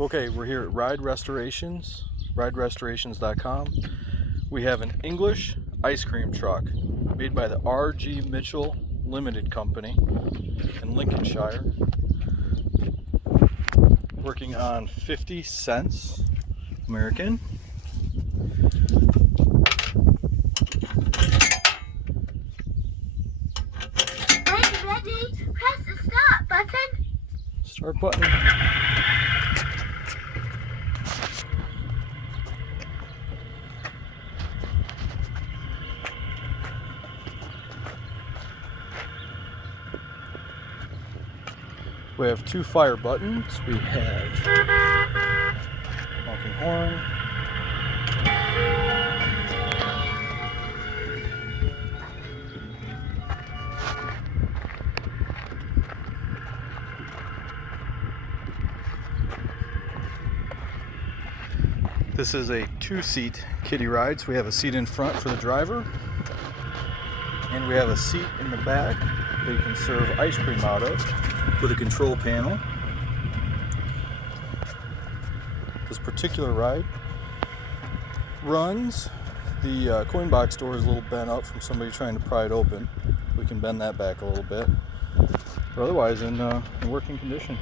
Okay, we're here at Ride Restorations, riderestorations.com. We have an English ice cream truck made by the R.G. Mitchell Limited Company in Lincolnshire, working on 50 cents American. When ready, press the start button. Start button. We have two fire buttons. We have honking horn, this is a two-seat kiddie ride, so we have a seat in front for the driver, and we have a seat in the back that you can serve ice cream out of with a control panel. This particular ride runs. The coin box door is a little bent up from somebody trying to pry it open. We can bend that back a little bit, but otherwise in working condition.